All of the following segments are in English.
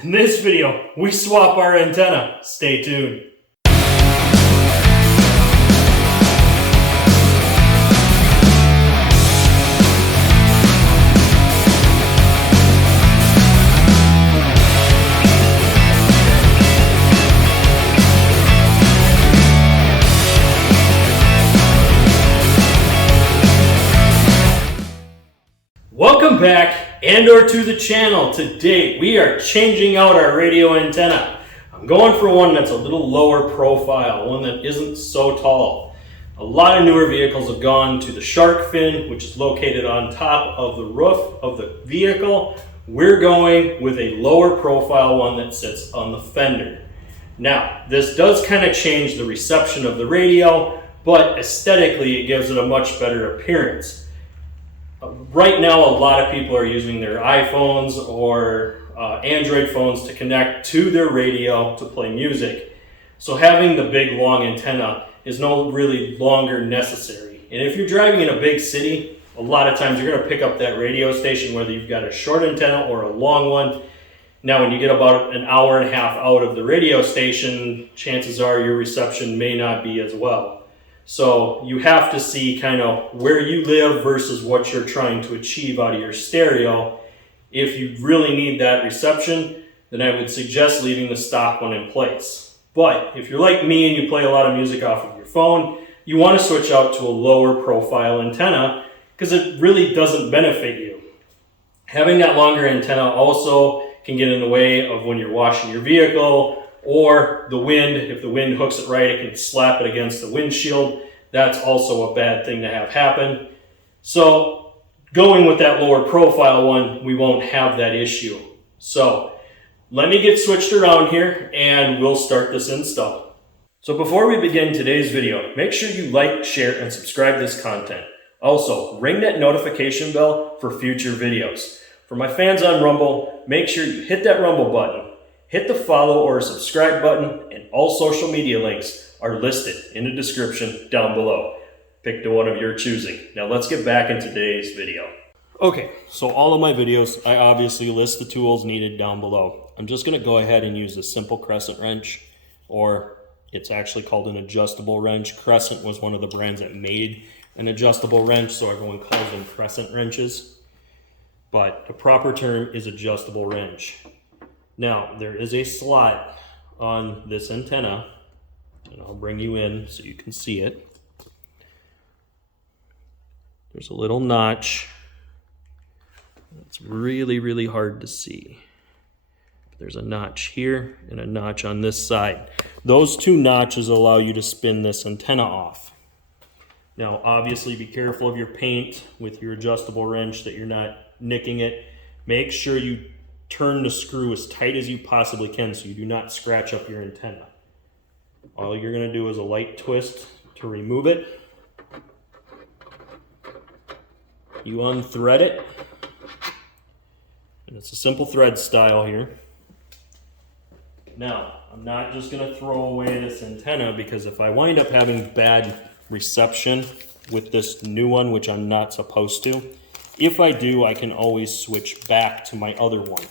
In this video, we swap our antenna. Stay tuned. Welcome back and/or to the channel. Today we are changing out our radio antenna. I'm going for one that's a little lower profile, one that isn't so tall. A lot of newer vehicles have gone to the shark fin, which is located on top of the roof of the vehicle. We're going with a lower profile one that sits on the fender. Now, this does kind of change the reception of the radio, but aesthetically it gives it a much better appearance. Right now, a lot of people are using their iPhones or Android phones to connect to their radio to play music. So having the big long antenna is no really longer necessary. And if you're driving in a big city, a lot of times you're going to pick up that radio station, whether you've got a short antenna or a long one. Now, when you get about an hour and a half out of the radio station, chances are your reception may not be as well. So you have to see kind of where you live versus what you're trying to achieve out of your stereo. If you really need that reception, then I would suggest leaving the stock one in place. But if you're like me and you play a lot of music off of your phone, you want to switch out to a lower profile antenna because it really doesn't benefit you. Having that longer antenna also can get in the way of when you're washing your vehicle, or the wind. If the wind hooks it right, it can slap it against the windshield. That's also a bad thing to have happen. So going with that lower profile one, we won't have that issue. So let me get switched around here and we'll start this install. So before we begin today's video, make sure you like, share, and subscribe this content. Also, ring that notification bell for future videos. For my fans on Rumble, make sure you hit that Rumble button. Hit the follow or subscribe button, and all social media links are listed in the description down below. Pick the one of your choosing. Now let's get back into today's video. Okay, so all of my videos, I obviously list the tools needed down below. I'm just gonna go ahead and use a simple crescent wrench, or it's actually called an adjustable wrench. Crescent was one of the brands that made an adjustable wrench, so everyone calls them crescent wrenches. But the proper term is adjustable wrench. Now, there is a slot on this antenna, and I'll bring you in so you can see it. There's a little notch. It's really, really hard to see. There's a notch here and a notch on this side. Those two notches allow you to spin this antenna off. Now, obviously, be careful of your paint with your adjustable wrench that you're not nicking it. Make sure you turn the screw as tight as you possibly can so you do not scratch up your antenna. All you're going to do is a light twist to remove it. You unthread it. And it's a simple thread style here. Now, I'm not just going to throw away this antenna, because if I wind up having bad reception with this new one, which I'm not supposed to, if I do, I can always switch back to my other one.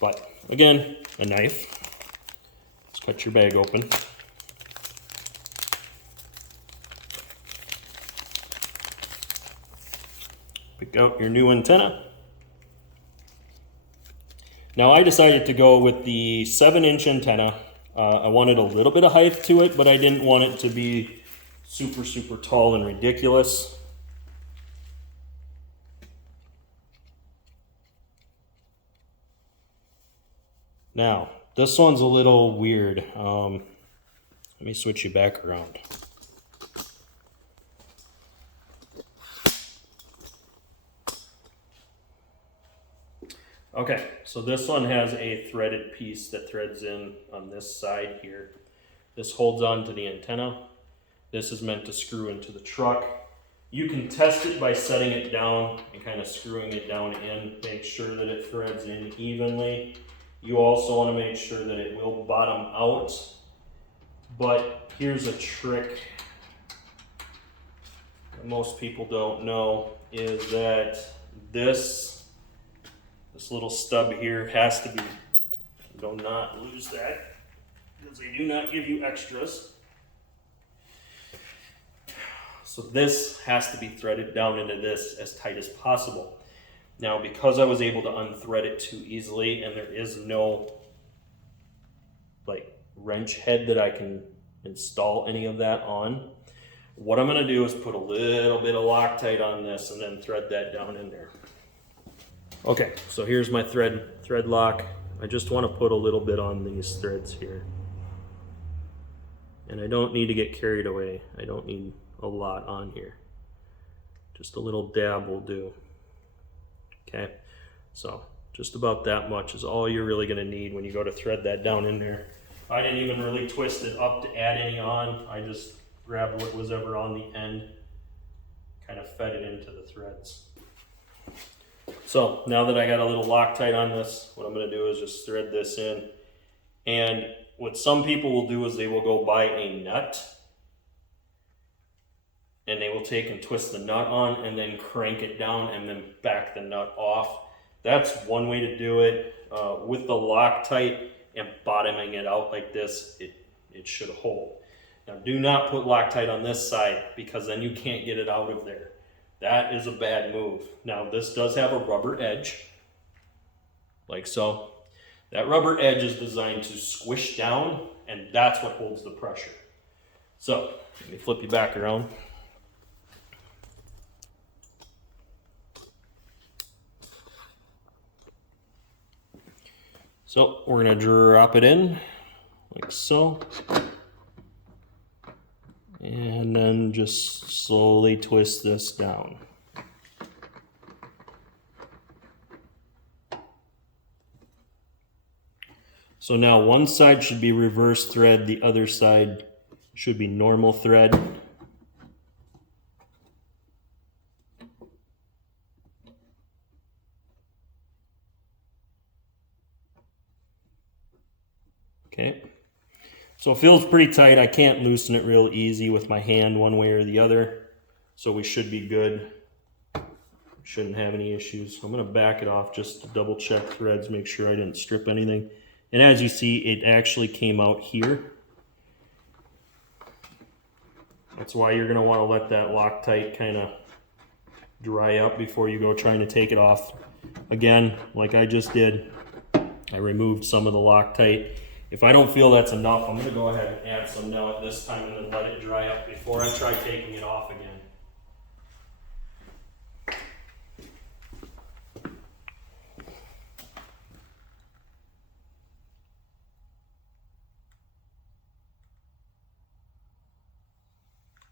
But again, a knife. Let's cut your bag open. Pick out your new antenna. Now I decided to go with the 7-inch antenna. I wanted a little bit of height to it, but I didn't want it to be super, super tall and ridiculous. Now, this one's a little weird. Let me switch you back around. Okay, so this one has a threaded piece that threads in on this side here. This holds on to the antenna. This is meant to screw into the truck. You can test it by setting it down and kind of screwing it down in. Make sure that it threads in evenly. You also want to make sure that it will bottom out. But here's a trick that most people don't know, is that this This little stub here has to be, do not lose that, because they do not give you extras. So this has to be threaded down into this as tight as possible. Now, because I was able to unthread it too easily and there is no like wrench head that I can install any of that on, what I'm going to do is put a little bit of Loctite on this and then thread that down in there. Okay, so here's my thread lock. I just want to put a little bit on these threads here. And I don't need to get carried away. I don't need a lot on here. Just a little dab will do. Okay, so just about that much is all you're really going to need when you go to thread that down in there. I didn't even really twist it up to add any on. I just grabbed what was ever on the end, kind of fed it into the threads. So now that I got a little Loctite on this, what I'm going to do is just thread this in. And what some people will do is they will go buy a nut and they will take and twist the nut on and then crank it down and then back the nut off. That's one way to do it. With the Loctite and bottoming it out like this, it should hold. Now do not put Loctite on this side because then you can't get it out of there. That is a bad move. Now this does have a rubber edge, like so. That rubber edge is designed to squish down and that's what holds the pressure. So let me flip you back around. So we're going to drop it in like so, and then just slowly twist this down. So now one side should be reverse thread, the other side should be normal thread. Okay, so it feels pretty tight. I can't loosen it real easy with my hand one way or the other, so we should be good. Shouldn't have any issues. I'm going to back it off just to double check threads, make sure I didn't strip anything. And as you see, it actually came out here. That's why you're going to want to let that Loctite kind of dry up before you go trying to take it off. Again, like I just did, I removed some of the Loctite. If I don't feel that's enough, I'm going to go ahead and add some now at this time and then let it dry up before I try taking it off again.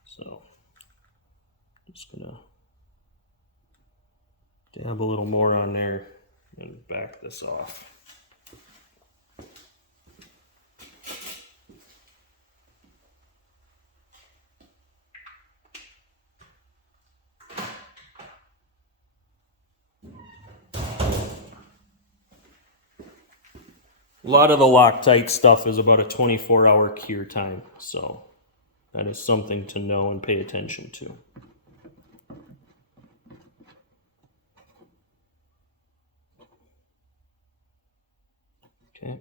So, I'm just going to dab a little more on there and back this off. A lot of the Loctite stuff is about a 24-hour cure time, so that is something to know and pay attention to. Okay.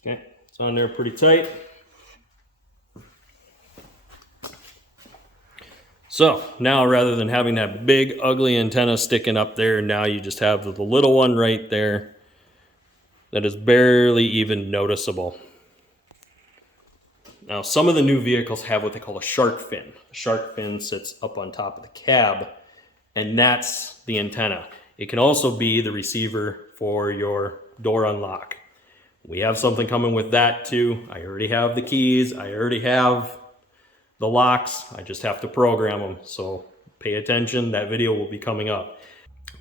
Okay, it's on there pretty tight. So now rather than having that big ugly antenna sticking up there, now you just have the little one right there that is barely even noticeable. Now some of the new vehicles have what they call a shark fin. The shark fin sits up on top of the cab and that's the antenna. It can also be the receiver for your door unlock. We have something coming with that too. I already have the keys. I already have the locks. I just have to program them. So pay attention. That video will be coming up.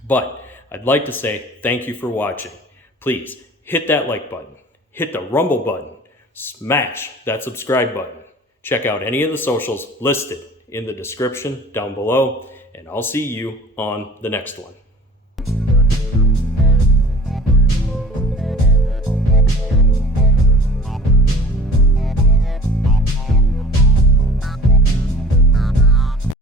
But I'd like to say thank you for watching. Please hit that like button, hit the rumble button, smash that subscribe button. Check out any of the socials listed in the description down below, and I'll see you on the next one.